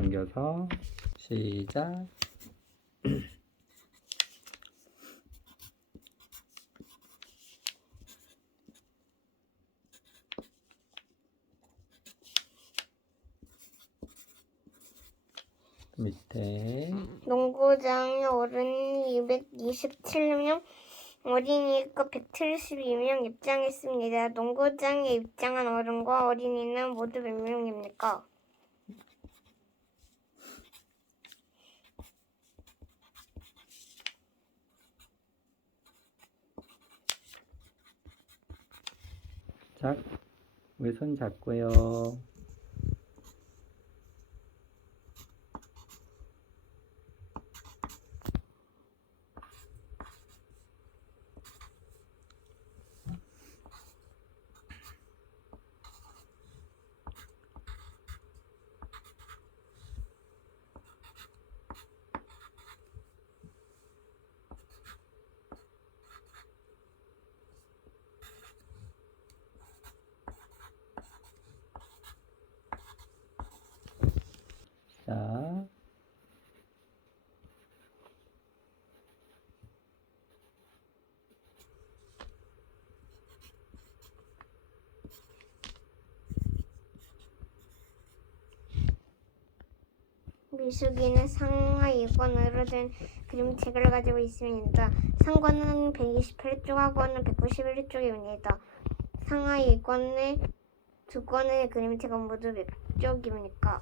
당겨서 시작. 밑에 농구장에 어른이 227명, 어린이가 172명 입장했습니다. 농구장에 입장한 어른과 어린이는 모두 몇 명입니까? 자, 우리 손 잡고요. 미숙이는 상하 2권으로 된 그림책을 가지고 있습니다. 상권은 128쪽, 하권은 191쪽입니다. 상하 2권의 두 권의 그림책은 모두 몇 쪽입니까?